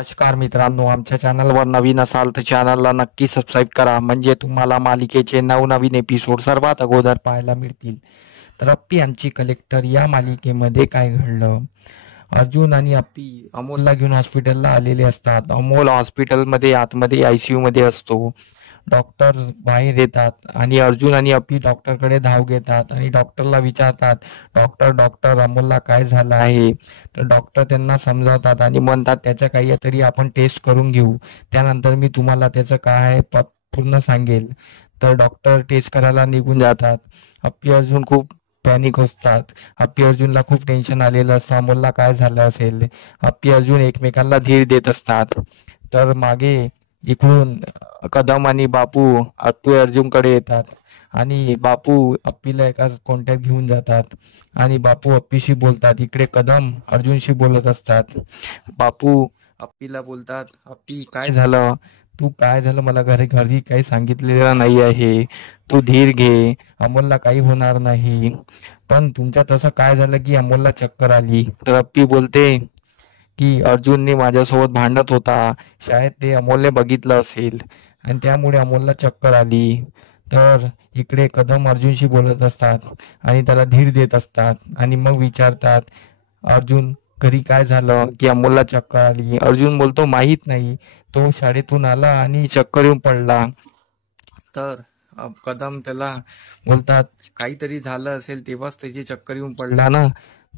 नमस्कार मित्रांनो, आमच्या चॅनलवर नवीन असाल तर चॅनलला नक्की सबस्क्राईब करा, म्हणजे तुम्हाला मालिकेचे नवनवीन एपिसोड सर्वात अगोदर पाहायला मिळतील. तर अप्पी यांची कलेक्टर या मालिकेमध्ये काय घडलं? अर्जुन आणि अप्पी अमोलला घेऊन हॉस्पिटलला आलेले असतात. अमोल हॉस्पिटलमध्ये आतमध्ये ICU मध्ये असतो. डॉक्टर बाहेर येतात आणि अर्जुन आणि अप्पी डॉक्टरकडे धाव घेतात आणि डॉक्टरला विचारतात, डॉक्टर डॉक्टर अमोलला काय झालं आहे? तर डॉक्टर त्यांना समजावतात आणि म्हणतात त्याच्या काहीतरी आपण टेस्ट करून घेऊ, त्यानंतर मी तुम्हाला त्याचं काय आहे पूर्ण सांगेल. तर डॉक्टर टेस्ट करायला निघून जातात. अप्पी अर्जुन खूप पॅनिक असतात. अप्पी अर्जुनला खूप टेन्शन आलेलं असतं, अमोलला काय झालं असेल. अप्पी अर्जुन एकमेकांना धीर देत असतात. तर मागे इकडून कदम आणि बापू अप्पी अर्जुनकडे येतात आणि बापू अप्पीला एका कोणत्यात घेऊन जातात आणि बापू अप्पीशी बोलतात. इकडे कदम अर्जुनशी बोलत असतात. बापू अप्पीला बोलतात, अप्पी काय झालं? तू काय झालं मला घरी घरी काही सांगितलेलं नाही आहे. तू धीर घे, अमोलला काही होणार नाही. पण तुमच्या तसं काय झालं की अमोलला चक्कर आली? तर अप्पी बोलते की अर्जुनने माझ्यासोबत भांडत होता, शाळेत ते अमोलने बघितलं असेल आणि त्यामुळे अमोलला चक्कर आली. तर इकडे कदम अर्जुनशी बोलत असतात आणि त्याला धीर देत असतात आणि मग विचारतात, अर्जुन घरी काय झालं की अमोलला चक्कर आली? अर्जुन बोलतो माहीत नाही, तो शाळेतून आला आणि चक्कर येऊन पडला. तर कदम त्याला बोलतात काहीतरी झालं असेल तेव्हाच त्याची चक्कर येऊन पडला ना.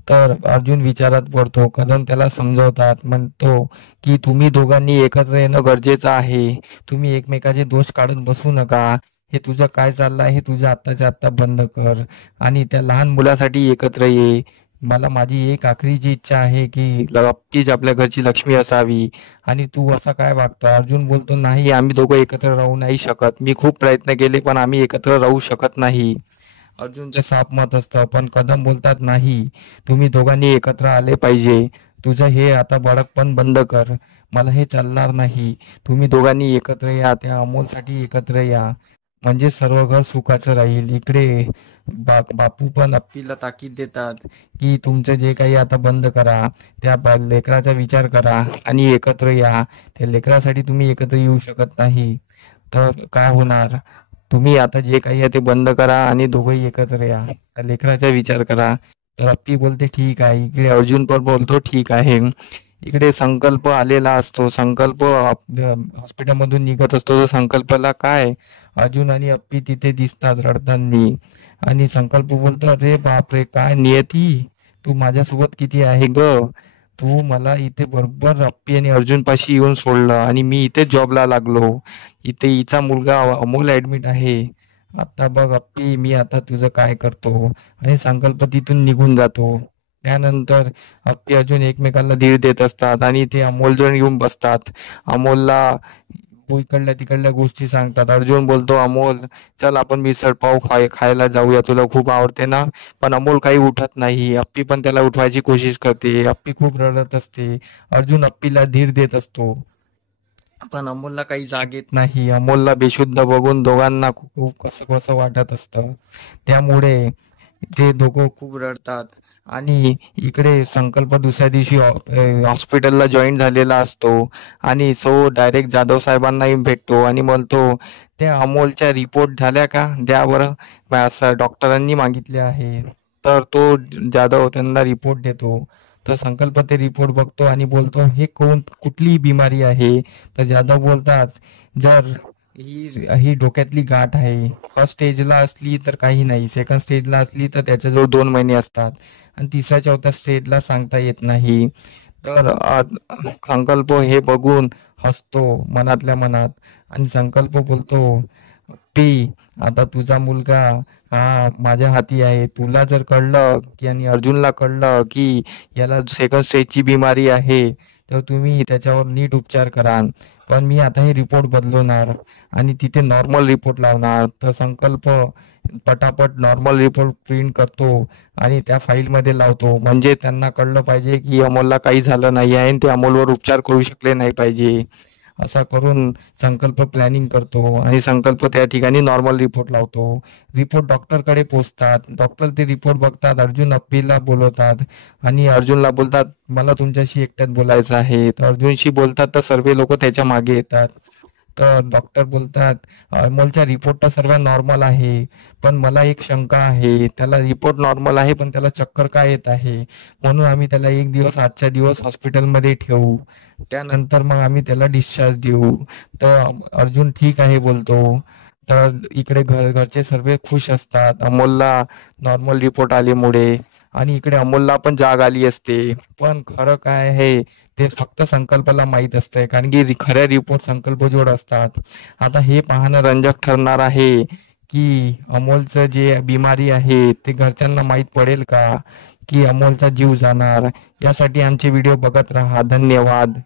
तर अर्जुन विचारात पडतो. कदम त्याला समजवतात, म्हणतो की तुम्ही दोघांनी एकत्र येणं गरजेचं आहे. तुम्ही एकमेकाचे दोष काढत बसू नका. हे तुझं काय चाललं आहे, हे तुझं आत्ताच्या आत्ता बंद कर आणि त्या लहान मुलासाठी एकत्र ये. मला माझी एक आखरीची इच्छा आहे की अप्पीच आपल्या घरची लक्ष्मी असावी आणि तू असा काय वागतो? अर्जुन बोलतो नाही, आम्ही दोघं एकत्र राहू नाही शकत. मी खूप प्रयत्न केले पण आम्ही एकत्र राहू शकत नाही. अर्जुनचं साफ मत असतं. पण कदम बोलतात नाही, तुम्ही दोघांनी एकत्र आले पाहिजे. तुझं हे आता बडकपण बंद कर, मला हे चालणार नाही. तुम्ही दोघांनी एकत्र या, त्या अमोलसाठी एकत्र या, म्हणजे सर्व घर सुखाचं राहील. इकडे बापू पण अप्पीला ताकीद देतात की तुमचं जे काही आता बंद करा, त्या लेकराचा विचार करा आणि एकत्र या. त्या लेकरासाठी तुम्ही एकत्र येऊ शकत नाही तर काय होणार? तुम्ही आता जे काही आहे ते बंद करा आणि दोघंही एकत्र या, त्या लेकराचा विचार करा. तर अप्पी बोलते ठीक आहे. इकडे अर्जुन पण बोलतो ठीक आहे. इकडे संकल्प आलेला असतो. संकल्प हॉस्पिटलमधून निघत असतो. तर संकल्पला काय, अर्जुन आणि अप्पी तिथे दिसतात रडताना आणि संकल्प बोलतो, अरे बापरे काय नियती, तू माझ्यासोबत किती आहे ग? तू मला इथे बरोबर अप्पी आणि अर्जुन पाशी येऊन सोडलं आणि मी इथे जॉबला लागलो. इथे हिचा मुलगा अमोल ऍडमिट आहे. आता बघ अप्पी, मी आता तुझं काय करतो? आणि संकल्प तिथून निघून जातो. त्यानंतर अप्पी अर्जुन एकमेकांना धीर देत असतात आणि ते अमोल जवळ येऊन बसतात. अमोलला इकडल्या तिकडल्या गोष्टी सांगतात. अर्जुन बोलतो, अमोल चल आपण मिसळ पाव खायला जाऊया, तुला खूप आवडते ना. पण अमोल काही उठत नाही. अप्पी पण त्याला उठवायची कोशिश करते. अप्पी खूप रडत असते. अर्जुन अप्पीला धीर देत असतो पण अमोलला काही जाग येत नाही. अमोलला बेशुद्ध बघून दोघांना खूप कसं कसं वाटत असतं. त्यामुळे ते दोघं खूप रडतात आणि इकडे संकल्प दुसऱ्या दिवशी हॉस्पिटलला जॉईन झालेला असतो आणि डायरेक्ट जाधव साहेबांनाही भेटतो आणि म्हणतो, त्या अमोलच्या रिपोर्ट झाल्या का, द्या बरं, असं डॉक्टरांनी मागितले आहे. तर तो जाधव त्यांना रिपोर्ट देतो. तर संकल्प ते रिपोर्ट बघतो आणि बोलतो, हे कुठली बिमारी आहे? तर जाधव बोलतात, जर ही डोक्यातली गाठ आहे, फर्स्ट स्टेजला असली तर काही नाही, सेकंड स्टेजला असली तर त्याच्याजवळ 2 महिने असतात आणि तिसऱ्या चौथ्या स्टेजला सांगता येत नाही. तर संकल्प हे बघून हसतो मनातल्या मनात आणि संकल्प बोलतो, पी आता तुझा मुलगा हा माझ्या हाती आहे. तुला जर कळलं की आणि अर्जुनला कळलं की याला सेकंड स्टेजची बिमारी आहे तर तुम्ही त्याच्यावर नीट उपचार करा. पण मी आता हे रिपोर्ट बदलवणार आणि तिथे नॉर्मल रिपोर्ट लावणार. तर संकल्प पटापट नॉर्मल रिपोर्ट प्रिंट करतो आणि त्या फाईलमध्ये लावतो, म्हणजे त्यांना कळलं पाहिजे की अमोलला काही झालं नाही आहे आणि ते अमोलवर उपचार करू शकले नाही पाहिजे. असा करून संकल्प प्लॅनिंग करतो आणि संकल्प त्या ठिकाणी नॉर्मल रिपोर्ट लावतो. रिपोर्ट डॉक्टरकडे पोचतात. डॉक्टर ते रिपोर्ट बघतात. अर्जुन अप्पीला बोलवतात आणि अर्जुनला बोलतात, मला तुमच्याशी एकट्यात बोलायचं आहे. तर अर्जुनशी बोलतात तर सर्व लोक त्याच्या मागे येतात. तर डॉक्टर बोलतात, अमोलचा रिपोर्ट तर सर्व नॉर्मल आहे, पण मला एक शंका आहे. त्याला रिपोर्ट नॉर्मल आहे पण त्याला चक्कर का येत आहे, म्हणून आम्ही त्याला एक दिवस आजच्या दिवस हॉस्पिटलमध्ये ठेवू, त्यानंतर मग आम्ही त्याला डिस्चार्ज देऊ. तर अर्जुन ठीक आहे बोलतो. तर इकडे घरचे सर्व खुश असतात अमोलला नॉर्मल रिपोर्ट आल्यामुळे. आणि इकडे अमोलला पण जाग आली असते. पण खरं काय आहे ते फक्त संकल्पाला माहीत असतंय, कारण की खऱ्या रिपोर्ट संकल्पजोड असतात. आता हे पाहणं रंजक ठरणार आहे की अमोलचं जे बिमारी आहे ते घरच्यांना माहीत पडेल का, की अमोलचा जीव जाणार. यासाठी आमचे व्हिडिओ बघत राहा. धन्यवाद.